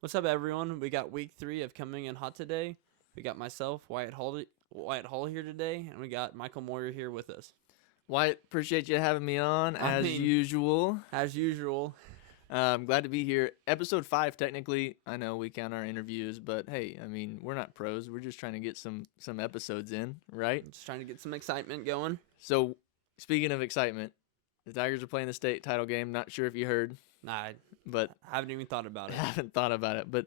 What's up, everyone? We got week 3 of Coming in Hot today. We got myself, Wyatt Hall here today, and we got Michael Moyer here with us. Wyatt, appreciate you having me on usual. As usual. I'm glad to be here. Episode 5, technically. I know we count our interviews, but hey, I mean, we're not pros. We're just trying to get some episodes in, right? Just trying to get some excitement going. So, speaking of excitement, the Tigers are playing the state title game. Not sure if you heard. Nah, but I haven't even thought about it. I haven't thought about it. But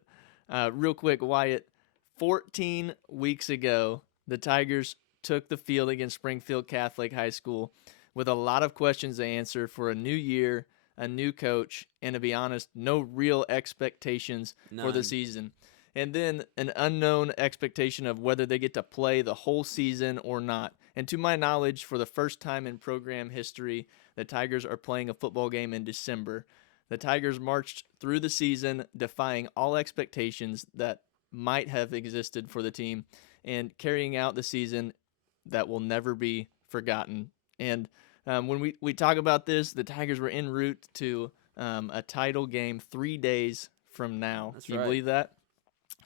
real quick, Wyatt, 14 weeks ago, the Tigers took the field against Springfield Catholic High School with a lot of questions to answer for a new year, a new coach, and to be honest, no real expectations for the season. And then an unknown expectation of whether they get to play the whole season or not. And to my knowledge, for the first time in program history, the Tigers are playing a football game in December. The Tigers marched through the season defying all expectations that might have existed for the team and carrying out the season that will never be forgotten. And when we talk about this, the Tigers were en route to a title game 3 days from now. That's Can you right. believe that?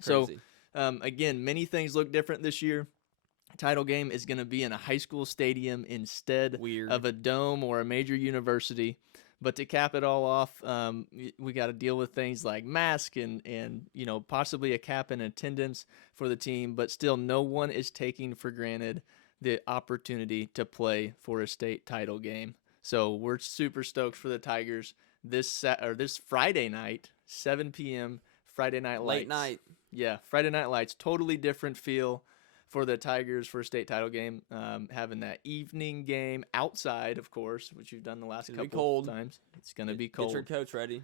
Crazy. So, again, many things look different this year. Title game is going to be in a high school stadium instead of a dome or a major university. But to cap it all off, we got to deal with things like mask and possibly a cap in attendance for the team. But still, no one is taking for granted the opportunity to play for a state title game. So we're super stoked for the Tigers this Friday night, 7 p.m. Friday Night Lights. Late night. Yeah, Friday Night Lights. Totally different feel for the Tigers for a state title game, having that evening game outside, of course, which you've done the last couple times. It's going to be cold. Get your coach ready.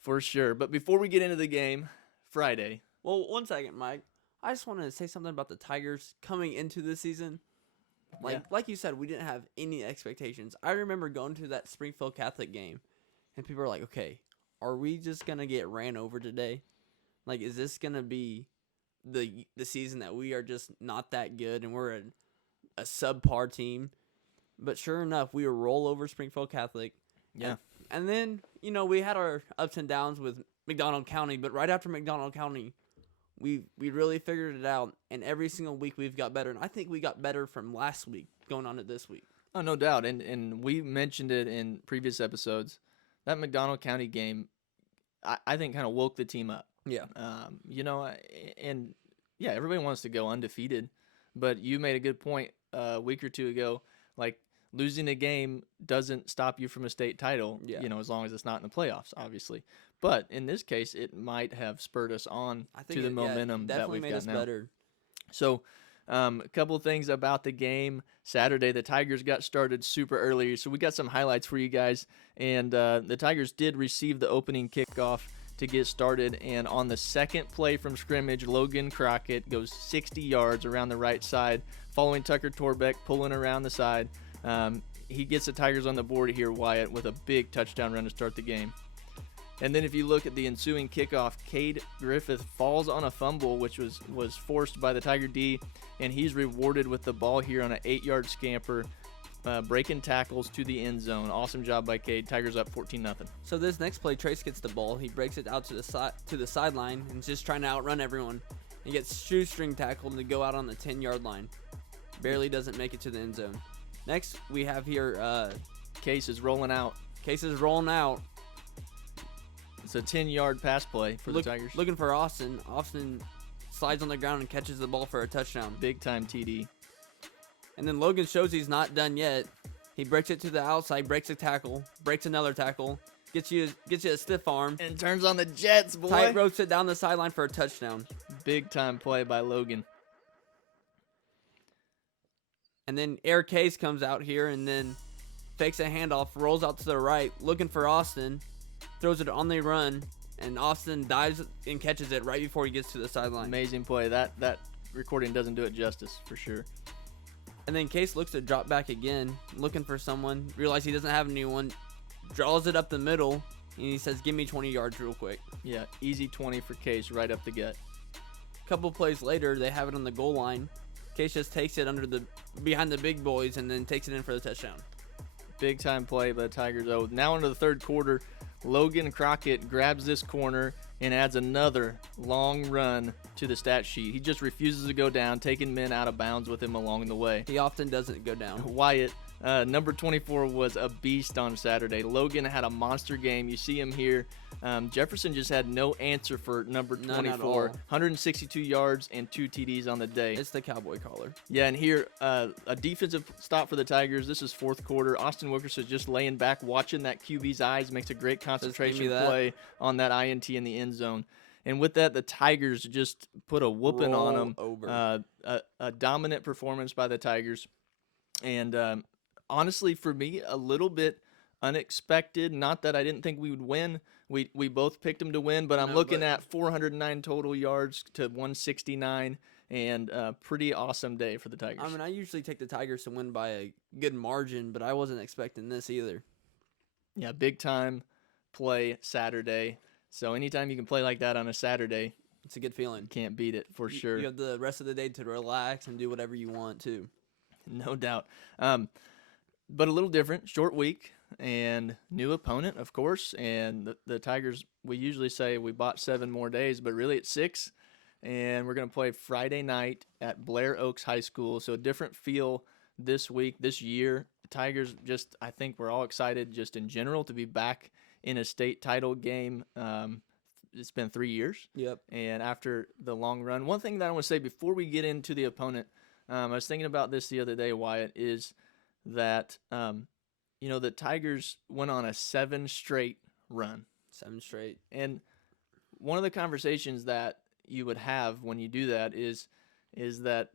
For sure. But before we get into the game, Friday. Well, 1 second, Mike. I just wanted to say something about the Tigers coming into the season. Like you said, we didn't have any expectations. I remember going to that Springfield Catholic game, and people were like, okay, are we just going to get ran over today? Like, is this going to be the season that we are just not that good and we're a subpar team? But sure enough, we roll over Springfield Catholic. Yeah. And then, we had our ups and downs with McDonald County, but right after McDonald County, we really figured it out, and every single week we've got better. And I think we got better from last week going on to this week. Oh, no doubt. And we mentioned it in previous episodes. That McDonald County game, I think, kind of woke the team up. Yeah. Everybody wants to go undefeated, but you made a good point a week or two ago. Like, losing a game doesn't stop you from a state title, as long as it's not in the playoffs, obviously. But in this case, it might have spurred us on to the momentum that we've got now. Definitely made us better. So, a couple of things about the game. Saturday, the Tigers got started super early, so we got some highlights for you guys. And the Tigers did receive the opening kickoff to get started, and on the second play from scrimmage, Logan Crockett goes 60 yards around the right side, following Tucker Torbeck pulling around the side. He gets the Tigers on the board here, Wyatt, with a big touchdown run to start the game. And then if you look at the ensuing kickoff, Cade Griffith falls on a fumble, which was forced by the Tiger D, and he's rewarded with the ball here on an 8-yard scamper, breaking tackles to the end zone. Awesome job by Cade. Tigers up 14-0. So this next play, Trace gets the ball. He breaks it out to the sideline and is just trying to outrun everyone. He gets shoestring tackled to go out on the 10-yard line. Barely doesn't make it to the end zone. Next, we have here Case is rolling out. It's a 10-yard pass play for the Tigers. Looking for Austin. Austin slides on the ground and catches the ball for a touchdown. Big-time TD. And then Logan shows he's not done yet. He breaks it to the outside, breaks a tackle, breaks another tackle, gets you a stiff arm. And turns on the Jets, boy. Tight ropes it down the sideline for a touchdown. Big-time play by Logan. And then Air Case comes out here and then fakes a handoff, rolls out to the right, looking for Austin, throws it on the run, and Austin dives and catches it right before he gets to the sideline. Amazing play. That recording doesn't do it justice, for sure. And then Case looks to drop back again, looking for someone, realizes he doesn't have anyone, draws it up the middle, and he says, give me 20 yards real quick. Yeah, easy 20 for Case right up the gut. A couple plays later, they have it on the goal line. Case just takes it behind the big boys and then takes it in for the touchdown. Big time play by the Tigers. Now into the third quarter, Logan Crockett grabs this corner and adds another long run to the stat sheet. He just refuses to go down, taking men out of bounds with him along the way. He often doesn't go down. Wyatt, number 24, was a beast on Saturday. Logan had a monster game. You see him here. Jefferson just had no answer for number 24. 162 yards and 2 TDs on the day. It's the cowboy collar. Yeah, and here, a defensive stop for the Tigers. This is fourth quarter. Austin Wilkerson just laying back, watching that QB's eyes, makes a great concentration play on that INT in the end zone. And with that, the Tigers just put a whooping on them. Over. A dominant performance by the Tigers. And honestly, for me, a little bit unexpected. Not that I didn't think we would win. We both picked them to win, but I'm looking at 409 total yards to 169, and a pretty awesome day for the Tigers. I mean, I usually take the Tigers to win by a good margin, but I wasn't expecting this either. Yeah, big time play Saturday. So anytime you can play like that on a Saturday, it's a good feeling. Can't beat it for sure. You have the rest of the day to relax and do whatever you want to. No doubt. But a little different, short week, and new opponent, of course. And the Tigers, we usually say we bought 7 more days, but really it's 6. And we're going to play Friday night at Blair Oaks High School. So a different feel this week, this year. The Tigers just, I think we're all excited just in general to be back in a state title game. It's been 3 years. Yep. And after the long run, one thing that I want to say before we get into the opponent, I was thinking about this the other day, Wyatt, is that, the Tigers went on a 7 straight run. 7 straight. And one of the conversations that you would have when you do that is that,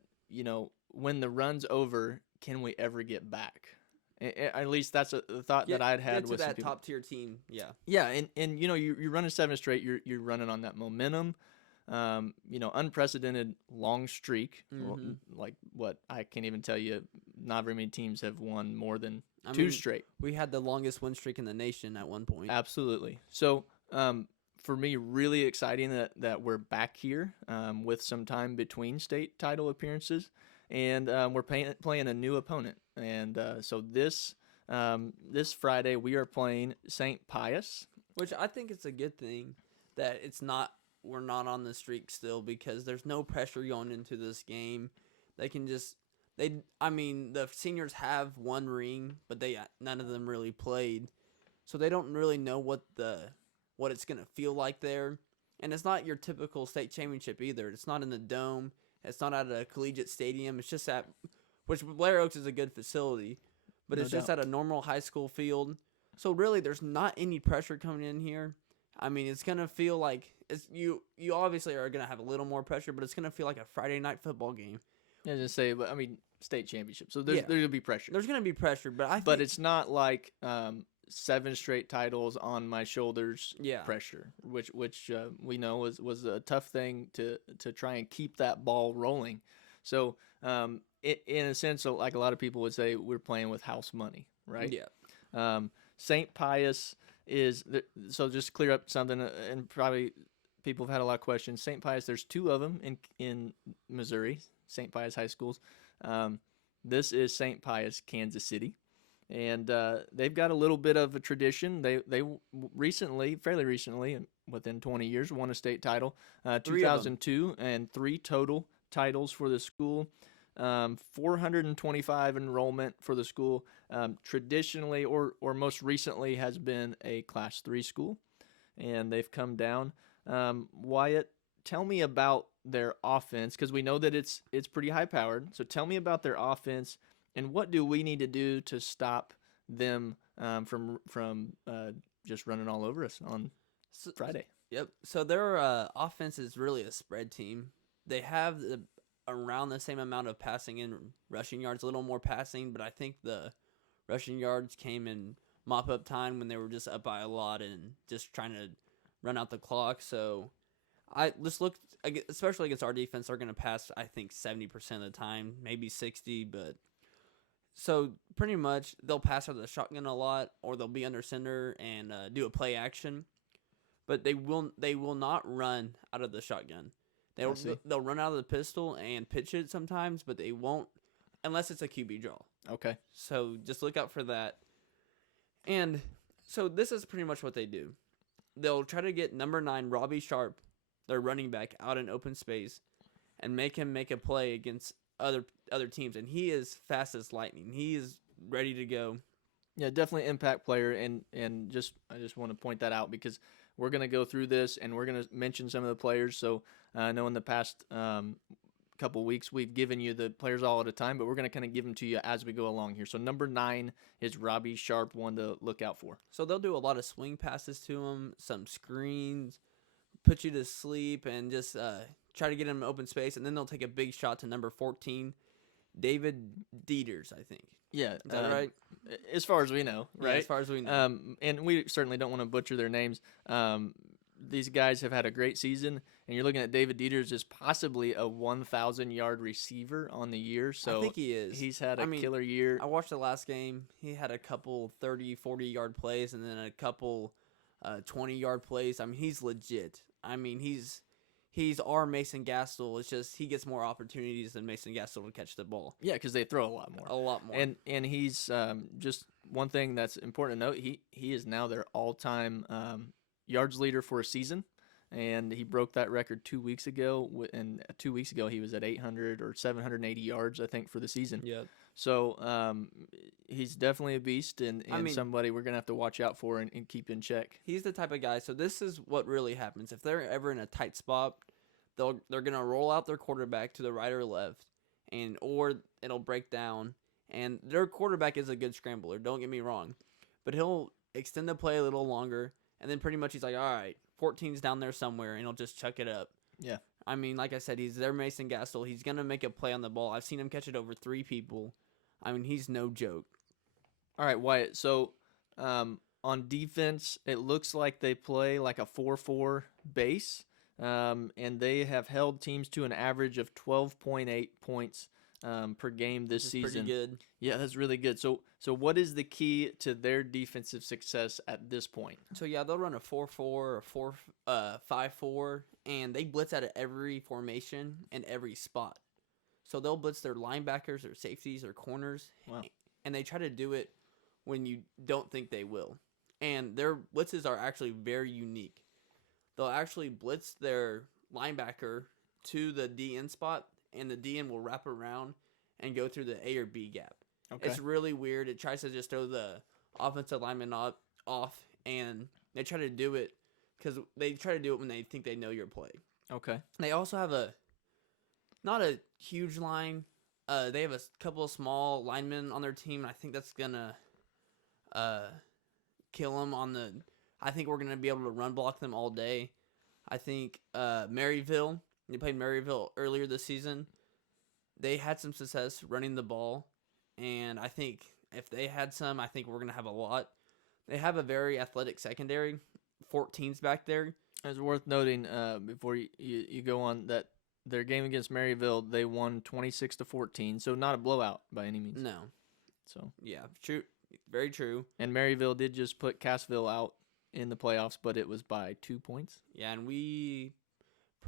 when the run's over, can we ever get back? At least that's a thought that I'd had with that top tier team. Yeah. Yeah. And you're running 7 straight. You're running on that momentum. Unprecedented long streak, like what I can't even tell you. Not very many teams have won more than 2 straight. We had the longest win streak in the nation at one point. Absolutely. So, for me, really exciting that we're back here with some time between state title appearances, and we're playing a new opponent. And so this Friday we are playing St. Pius, which I think it's a good thing that we're not on the streak still, because there's no pressure going into this game. They can just the seniors have 1 ring, but none of them really played, so they don't really know what it's gonna feel like there. And it's not your typical state championship either. It's not in the dome. It's not at a collegiate stadium. It's just which Blair Oaks is a good facility, but it's just at a normal high school field. So really, there's not any pressure coming in here. I mean, it's gonna feel like you obviously are gonna have a little more pressure, but it's gonna feel like a Friday night football game. Yeah, just say, but state championship. So there's gonna be pressure. There's gonna be pressure, but but it's not like 7 straight titles on my shoulders. Yeah. Pressure, which we know was a tough thing to try and keep that ball rolling. So in a sense, so like a lot of people would say, we're playing with house money, right? Yeah. St. Pius so just to clear up something, and probably people have had a lot of questions. St. Pius, there's 2 of them in Missouri, St. Pius high schools. This is St. Pius, Kansas City, and they've got a little bit of a tradition. They fairly recently, within 20 years, won a state title. 2002, and 3 total titles for the school. 425 enrollment for the school. Traditionally, or most recently, has been a Class 3 school, and they've come down. Wyatt, tell me about their offense, because we know that it's pretty high powered. So tell me about their offense, and what do we need to do to stop them from just running all over us on Friday? Yep. So their offense is really a spread team. They have around the same amount of passing and rushing yards, a little more passing, but I think the rushing yards came in mop-up time when they were just up by a lot and just trying to run out the clock. So I just look, especially against our defense, they're going to pass, I think, 70% of the time, maybe 60%. But so pretty much they'll pass out of the shotgun a lot, or they'll be under center and do a play action. But they will not run out of the shotgun. They'll run out of the pistol and pitch it sometimes, but they won't unless it's a QB draw. Okay. So just look out for that. And So this is pretty much what they do. They'll try to get number 9 Robbie Sharp, their running back, out in open space, and make him make a play against other teams. And he is fast as lightning. He is ready to go. Yeah, definitely impact player, and I just want to point that out because we're going to go through this and we're going to mention some of the players. So I know in the past couple weeks we've given you the players all at a time, but we're going to kind of give them to you as we go along here. So number 9 is Robbie Sharp, one to look out for. So they'll do a lot of swing passes to him, some screens, put you to sleep, and just try to get him in open space, and then they'll take a big shot to number 14, David Dieters, I think. Yeah. Is that right? As far as we know, right? Yeah, as far as we know. And we certainly don't want to butcher their names. These guys have had a great season, and you're looking at David Dieters as possibly a 1,000-yard receiver on the year. So I think he is. He's had a killer year. I watched the last game. He had a couple 30, 40-yard plays and then a couple 20-yard plays. I mean, he's legit. I mean, he's our Mason Gastel. It's just he gets more opportunities than Mason Gastel to catch the ball. Yeah, because they throw a lot more. A lot more. And he's just one thing that's important to note. He is now their all-time yards leader for a season, and he broke that record 2 weeks ago. And 2 weeks ago he was at 800 or 780 yards, I think, for the season. Yeah. So he's definitely a beast, and somebody we're gonna have to watch out for and keep in check. He's the type of guy. So this is what really happens if they're ever in a tight spot. They're gonna roll out their quarterback to the right or left, or it'll break down. And their quarterback is a good scrambler. Don't get me wrong, but he'll extend the play a little longer, and then pretty much he's like, all right, 14's down there somewhere, and he'll just chuck it up. Yeah. I mean, like I said, he's their Mason Gastel. He's gonna make a play on the ball. I've seen him catch it over 3 people. I mean, he's no joke. All right, Wyatt. So on defense, it looks like they play like a 4-4 base. And they have held teams to an average of 12.8 points per game this season. Pretty good. Yeah, that's really good. So what is the key to their defensive success at this point? So yeah, they'll run a 4-4 or 5-4, and they blitz out of every formation and every spot. So they'll blitz their linebackers, their safeties, their corners, wow. And they try to do it when you don't think they will. And their blitzes are actually very unique. They'll actually blitz their linebacker to the DN spot, and the DN will wrap around and go through the A or B gap. Okay. It's really weird. It tries to just throw the offensive lineman off, and they try to do it because they try to do it when they think they know your play. Okay. They also have not a huge line. They have a couple of small linemen on their team, and I think that's going to kill them on the... I think we're going to be able to run block them all day. I think Maryville, they played Maryville earlier this season. They had some success running the ball, and I think if they had some, I think we're going to have a lot. They have a very athletic secondary, 14s back there. It's worth noting before you go on that their game against Maryville, they won 26-14, so not a blowout by any means. No. So yeah, true, very true. And Maryville did just put Cassville out in the playoffs, but it was by 2 points. Yeah, and we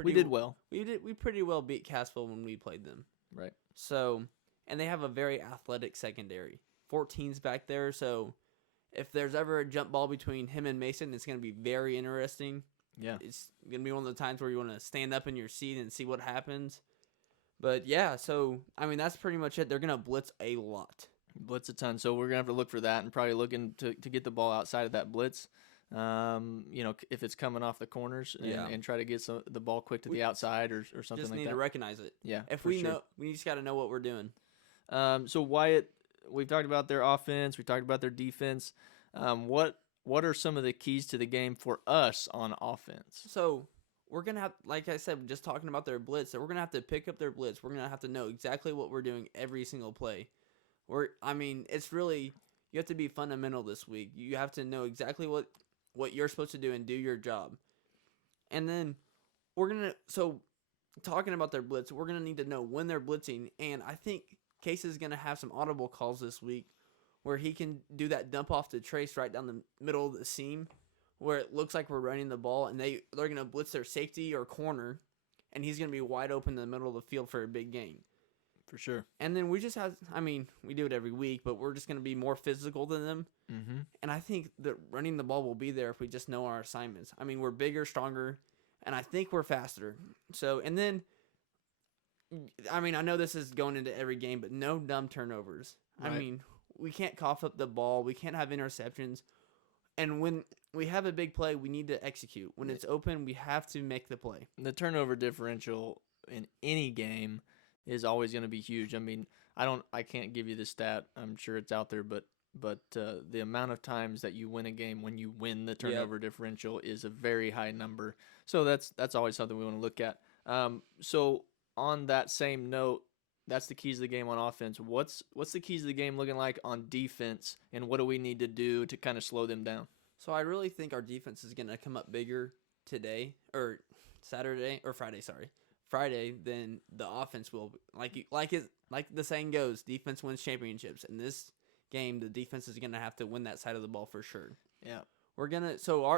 did well. We pretty well beat Cassville when we played them. Right. So, and they have a very athletic secondary. 14's back there, so if there's ever a jump ball between him and Mason, it's going to be very interesting. Yeah. It's going to be one of the times where you want to stand up in your seat and see what happens. But yeah, so I mean that's pretty much it. They're going to blitz a lot. Blitz a ton. So we're going to have to look for that and probably looking to get the ball outside of that blitz. If it's coming off the corners and try to get the ball quick to the outside or something like that. Just need to recognize it. Yeah. If we know, we just got to know what we're doing. So Wyatt, we've talked about their offense. We talked about their defense. What are some of the keys to the game for us on offense? So we're going to have, like I said, just talking about their blitz, so we're going to have to pick up their blitz. We're going to have to know exactly what we're doing every single play. It's really, you have to be fundamental this week. You have to know exactly what you're supposed to do and do your job. And then talking about their blitz, we're going to need to know when they're blitzing. And I think Case is going to have some audible calls this week where he can do that dump off to Trace right down the middle of the seam where it looks like we're running the ball, and they're going to blitz their safety or corner, and he's going to be wide open in the middle of the field for a big gain. For sure. And then we just have, we do it every week, but we're just going to be more physical than them. Mm-hmm. And I think that running the ball will be there if we just know our assignments. I mean, we're bigger, stronger, and I think we're faster. So, and then, I mean, I know this is going into every game, but no dumb turnovers. Right. I mean, we can't cough up the ball. We can't have interceptions. And when we have a big play, we need to execute. When it's open, we have to make the play. The turnover differential in any game is always going to be huge. I mean, I can't give you the stat. I'm sure it's out there, but the amount of times that you win a game when you win the turnover differential is a very high number. So that's always something we want to look at. So on that same note, that's the keys of the game on offense. What's the keys of the game looking like on defense, and what do we need to do to kind of slow them down? So I really think our defense is going to come up bigger today, or Friday, than the offense will. Like the saying goes, defense wins championships. In this game, the defense is going to have to win that side of the ball for sure. Yeah.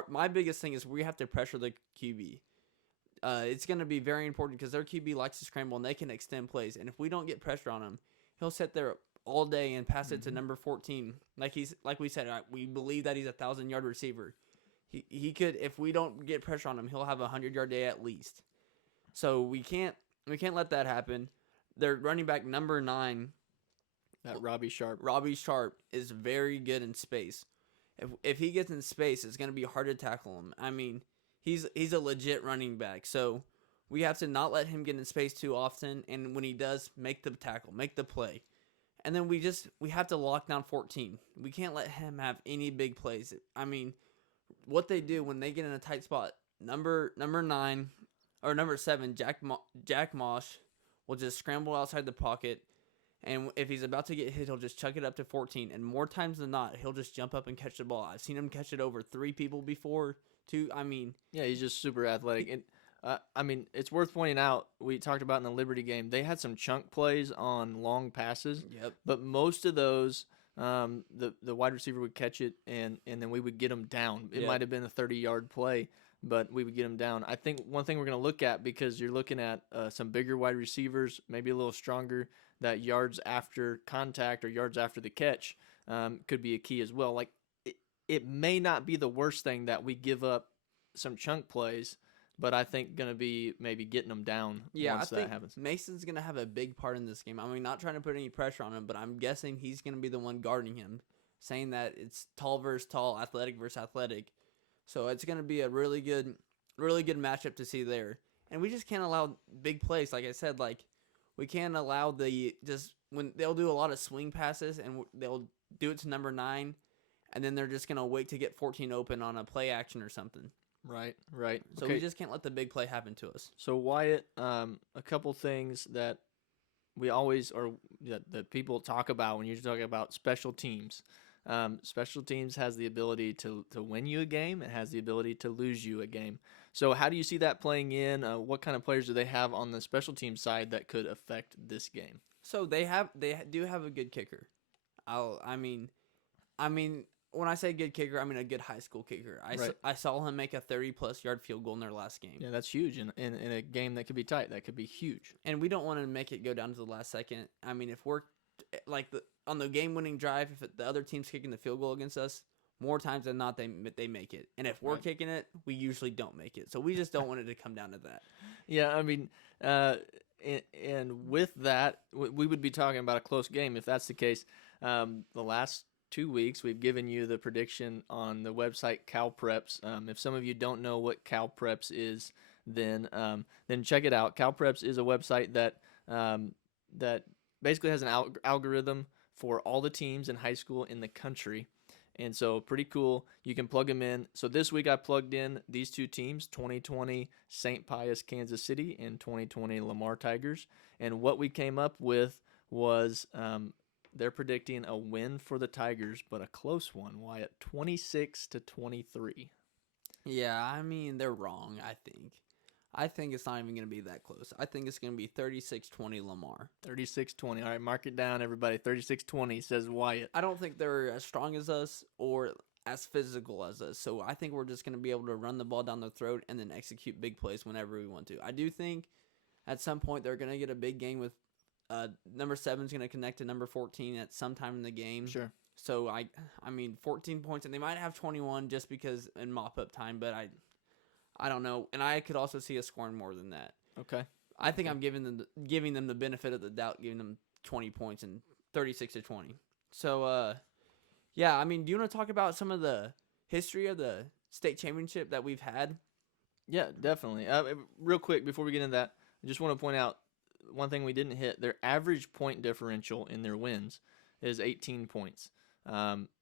My biggest thing is we have to pressure the QB. It's going to be very important because their QB likes to scramble and they can extend plays. And if we don't get pressure on him, he'll sit there all day and pass it to number 14. Like we said, we believe that he's a 1,000-yard receiver. He could, if we don't get pressure on him, he'll have a 100-yard day at least. So we can't let that happen. Their running back number 9, that Robbie Sharp. Robbie Sharp is very good in space. If he gets in space, it's going to be hard to tackle him. I mean, he's a legit running back. So we have to not let him get in space too often, and when he does, make the tackle, make the play. And then we have to lock down 14. We can't let him have any big plays. I mean, what they do when they get in a tight spot, number 9 or number 7, Jack Mosh will just scramble outside the pocket, and if he's about to get hit, he'll just chuck it up to 14. And more times than not, he'll just jump up and catch the ball. I've seen him catch it over 3 people before, too. I mean, yeah, he's just super athletic. And I mean, it's worth pointing out, we talked about in the Liberty game, they had some chunk plays on long passes. Yep. But most of those, the wide receiver would catch it, and then we would get them down. It might have been a 30-yard play, but we would get them down. I think one thing we're going to look at, because you're looking at some bigger wide receivers, maybe a little stronger, that yards after contact or yards after the catch could be a key as well. Like, it may not be the worst thing that we give up some chunk plays, but I think going to be maybe getting them down once that happens. Mason's going to have a big part in this game. I mean, not trying to put any pressure on him, but I'm guessing he's going to be the one guarding him, saying that it's tall versus tall, athletic versus athletic. So it's going to be a really good matchup to see there. And we just can't allow big plays. Like I said, we can't allow when they'll do a lot of swing passes and they'll do it to number 9, and then they're just going to wait to get 14 open on a play action or something. Right. So we just can't let the big play happen to us. So Wyatt, a couple things that we always, or that people talk about when you're talking about special teams. Special teams has the ability to win you a game. It has the ability to lose you a game. So how do you see that playing in? What kind of players do they have on the special team side that could affect this game? So they do have a good kicker. I mean, when I say good kicker, I mean a good high school kicker. I saw him make a 30-plus yard field goal in their last game. Yeah, that's huge in a game that could be tight. That could be huge. And we don't want to make it go down to the last second. I mean, if we're on the game-winning drive, if the other team's kicking the field goal against us, more times than not, they make it. And if we're kicking it, we usually don't make it. So we just don't want it to come down to that. Yeah, I mean, and with that, we would be talking about a close game if that's the case. The last 2 weeks, we've given you the prediction on the website Cal Preps. If some of you don't know what Cal Preps is, then check it out. Cal Preps is a website that basically has an algorithm for all the teams in high school in the country. And so pretty cool. You can plug them in. So this week I plugged in these 2 teams, 2020 St. Pius, Kansas City, and 2020 Lamar Tigers. And what we came up with was they're predicting a win for the Tigers, but a close one. Why at 26-23? Yeah, I mean, they're wrong, I think. I think it's not even going to be that close. I think it's going to be 36-20 Lamar. 36-20. All right, mark it down, everybody. 36-20 says Wyatt. I don't think they're as strong as us or as physical as us. So I think we're just going to be able to run the ball down their throat and then execute big plays whenever we want to. I do think at some point they're going to get a big game with number 7 is going to connect to number 14 at some time in the game. Sure. So I mean 14 points, and they might have 21 just because in mop up time, but I don't know, and I could also see us scoring more than that. Okay. I think I'm giving them the benefit of the doubt, giving them 20 points and 36-20. So yeah, I mean, do you want to talk about some of the history of the state championship that we've had? Yeah, definitely. Real quick before we get into that, I just want to point out one thing we didn't hit. Their average point differential in their wins is 18 points.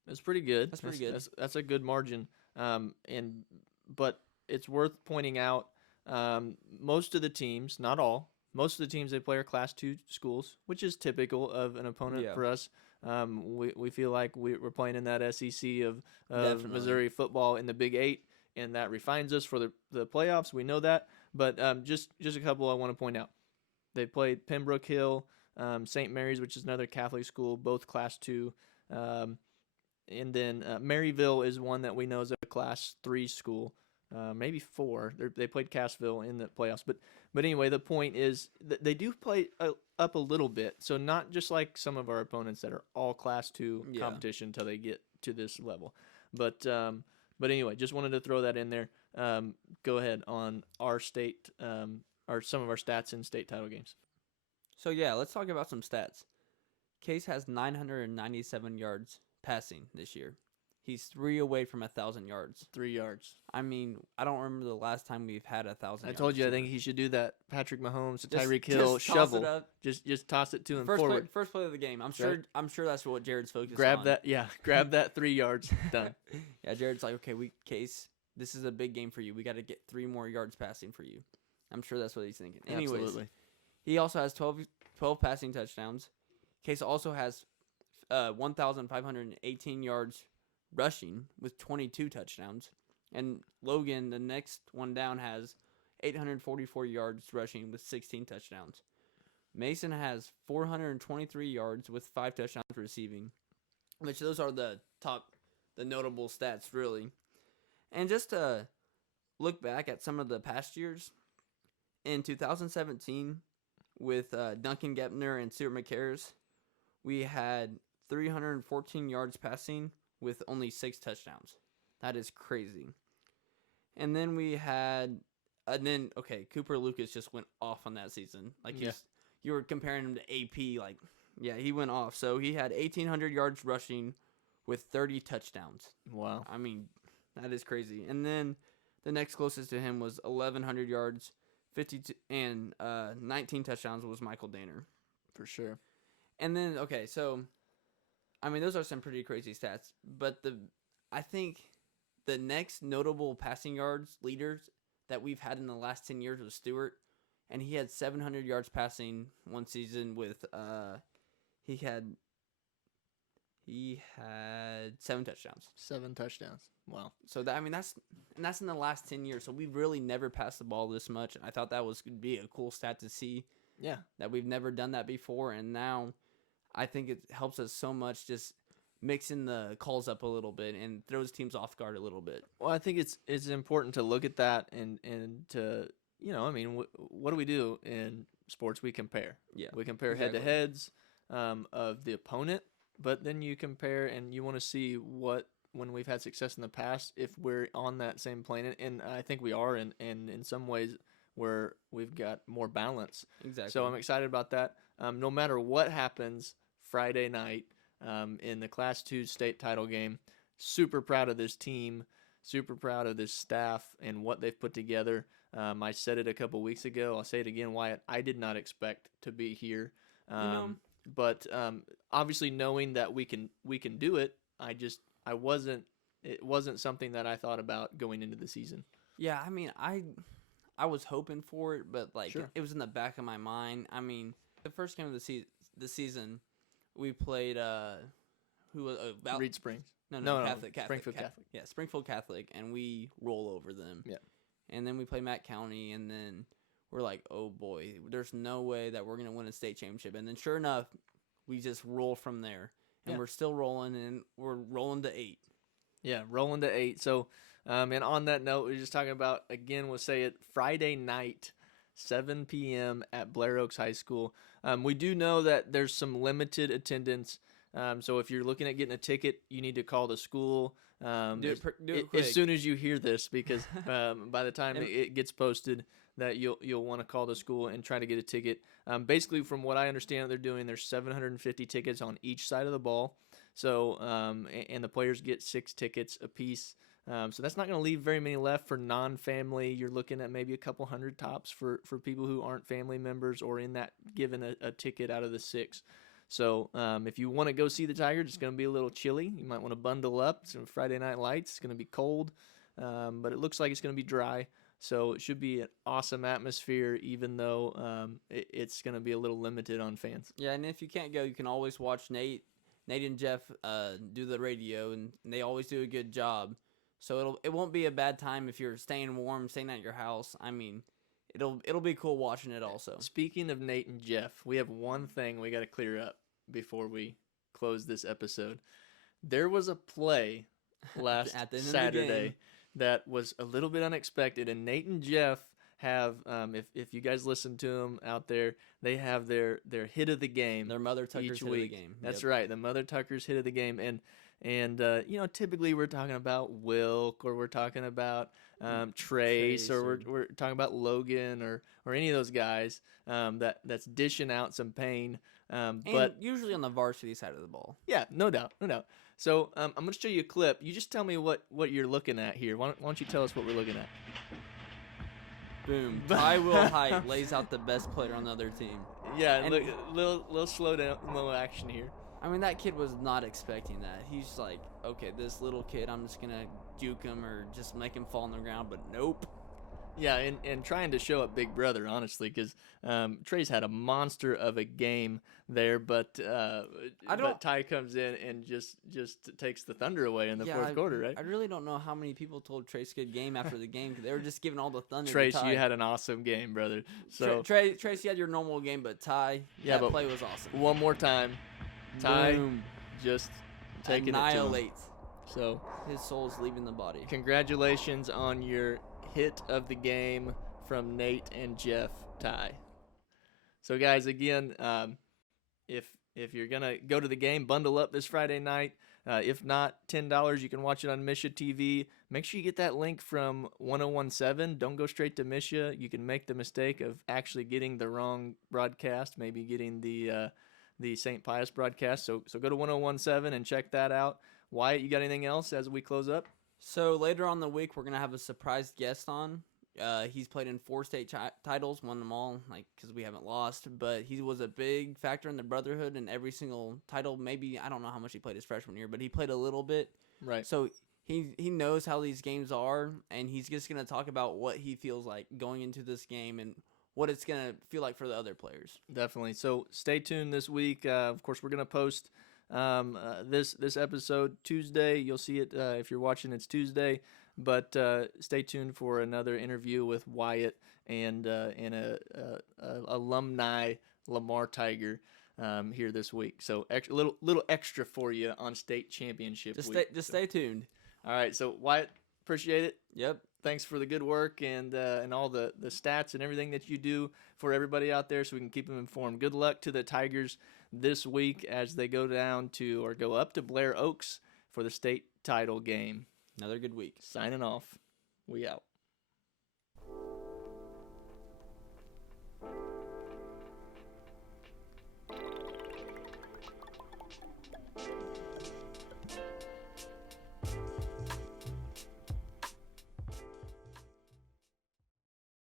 It's pretty good. That's pretty good. That's a good margin. But it's worth pointing out most of the teams, not all, most of the teams they play are Class 2 schools, which is typical of an opponent for us. We feel like we're playing in that SEC of Missouri football in the Big 8, and that refines us for the playoffs. We know that. But just a couple I want to point out. They played Pembroke Hill, St. Mary's, which is another Catholic school, both Class 2. And then Maryville is one that we know is a Class 3 school, maybe 4. They played Cassville in the playoffs. But anyway, the point is that they do play up a little bit. So not just like some of our opponents that are all Class 2 competition until they get to this level. But anyway, just wanted to throw that in there. Go ahead on our state, or some of our stats in state title games. So yeah, let's talk about some stats. Case has 997 yards passing this year. He's 3 away from 1,000 yards. 3 yards. I mean, I don't remember the last time we've had 1,000 yards. I told you, I think he should do that. Patrick Mahomes, Tyreek Hill, just shovel. Toss it up. Just toss it to him forward. First play of the game. I'm sure that's what Jared's focused on. Grab that 3 yards. Done. Yeah, Jared's like, okay, Case, this is a big game for you. We got to get 3 more yards passing for you. I'm sure that's what he's thinking. Anyways, absolutely. He also has 12 passing touchdowns. Case also has 1,518 yards rushing with 22 touchdowns. And Logan, the next one down, has 844 yards rushing with 16 touchdowns. Mason has 423 yards with 5 touchdowns receiving, which those are the notable stats, really. And just to look back at some of the past years, in 2017, with Duncan Gepner and Stuart McCares, we had 314 yards passing with only 6 touchdowns. That is crazy. And then Cooper Lucas just went off on that season. You were comparing him to AP, he went off. So he had 1,800 yards rushing with 30 touchdowns. Wow. I mean, that is crazy. And then the next closest to him was 1,100 yards, 52 and 19 touchdowns was Michael Danner. For sure. And then, okay, so, I mean, those are some pretty crazy stats. But I think the next notable passing yards leaders that we've had in the last 10 years was Stewart. And he had 700 yards passing one season with, he had 7 touchdowns. 7 touchdowns. Wow. So that's in the last 10 years. So we've really never passed the ball this much. And I thought that was going to be a cool stat to see. Yeah. That we've never done that before. And now I think it helps us so much just mixing the calls up a little bit and throws teams off guard a little bit. Well, I think it's important to look at that and to, what do we do in sports? We compare. Yeah. We compare head-to-heads of the opponent, but then you compare and you want to see when we've had success in the past, if we're on that same plane. And I think we are, and in some ways where we've got more balance. Exactly. So I'm excited about that. No matter what happens Friday night in the Class 2 state title game, super proud of this team, super proud of this staff and what they've put together. I said it a couple weeks ago. I'll say it again, Wyatt. I did not expect to be here. But obviously knowing that we can do it, it wasn't something that I thought about going into the season. Yeah, I mean, I was hoping for it, but Sure. It was in the back of my mind. I mean, the first game of the season, we played who was Reed Springs. No, Catholic. Springfield Catholic. Yeah, Springfield Catholic, and we roll over them. Yeah. And then we play Matt County, and then we're like, oh boy, there's no way that we're gonna win a state championship. And then sure enough, we just roll from there, and we're still rolling, and we're rolling to 8. Yeah, rolling to 8. So, and on that note, we're just talking about, again, we'll say it, Friday night, 7 p.m. at Blair Oaks High School. We do know that there's some limited attendance So if you're looking at getting a ticket, you need to call the school Do it quick. as soon as you hear this, because by the time it gets posted, that you'll want to call the school and try to get a ticket. Basically, from what I understand, they're doing there's 750 tickets on each side of the ball. So and the players get 6 tickets apiece. So that's not going to leave very many left for non-family. You're looking at maybe a couple hundred tops for people who aren't family members or in that given a ticket out of the 6. So if you want to go see the Tigers, it's going to be a little chilly. You might want to bundle up. Some Friday night lights. It's going to be cold, but it looks like it's going to be dry. So it should be an awesome atmosphere, even though it's going to be a little limited on fans. Yeah, and if you can't go, you can always watch Nate and Jeff do the radio, and they always do a good job. So it won't be a bad time if you're staying warm, staying at your house. I mean, it'll be cool watching it also. Speaking of Nate and Jeff, we have one thing we got to clear up before we close this episode. There was a play last At the end Saturday of the game. that was a little bit unexpected, and Nate and Jeff have, if you guys listen to them out there, they have their hit of the game. Their Mother Tucker's each hit week. of the game. That's Yep. right, the Mother Tucker's hit of the game, and typically we're talking about Wilk, or we're talking about Trace, or we're talking about Logan, or any of those guys that's dishing out some pain. But usually on the varsity side of the ball. yeah, no doubt. So I'm going to show you a clip. You just tell me what you're looking at here. Why don't you tell us what we're looking at? Boom. Ty Will Height lays out the best player on the other team. Yeah, And- look, little slow down, low action here. I mean, that kid was not expecting that. He's like, okay, this little kid, I'm just going to juke him or just make him fall on the ground, but nope. Yeah, and trying to show up Big Brother, honestly, because Trey's had a monster of a game there, but Ty comes in and just takes the thunder away in the fourth quarter, right? I really don't know how many people told Trace good game after the game, because they were just giving all the thunder Trace, to Ty. you had an awesome game, brother. So Trace, you had your normal game, but Ty, that play was awesome. One more time, Ty Boom. just taking Annihilate. it to him. So His soul's leaving the body. congratulations on your hit of the game from Nate and Jeff Ty. So guys, again, if you're gonna go to the game, bundle up this Friday night. If not, $10, you can watch it on Misha TV. Make sure you get that link from 1017. Don't go straight to Misha. You can make the mistake of actually getting the wrong broadcast, maybe getting the St. Pius broadcast. So go to 1017 and check that out. Wyatt, you got anything else as we close up? So later on in the week, we're going to have a surprise guest on. He's played in 4 state titles, won them all, because we haven't lost. But he was a big factor in the Brotherhood in every single title. Maybe, I don't know how much he played his freshman year, but he played a little bit. Right. So he knows how these games are, and he's just going to talk about what he feels like going into this game and what it's going to feel like for the other players. Definitely. So stay tuned this week. Of course, we're going to post this episode Tuesday. You'll see it if you're watching. It's Tuesday, but stay tuned for another interview with Wyatt and a alumni Lamar Tiger here this week. So little extra for you on state championship week. Just stay tuned. All right. So Wyatt, appreciate it. Yep. Thanks for the good work and all the stats and everything that you do for everybody out there, so we can keep them informed. Good luck to the Tigers this week as they go up to Blair Oaks for the state title game. Another good week. Signing off. We out.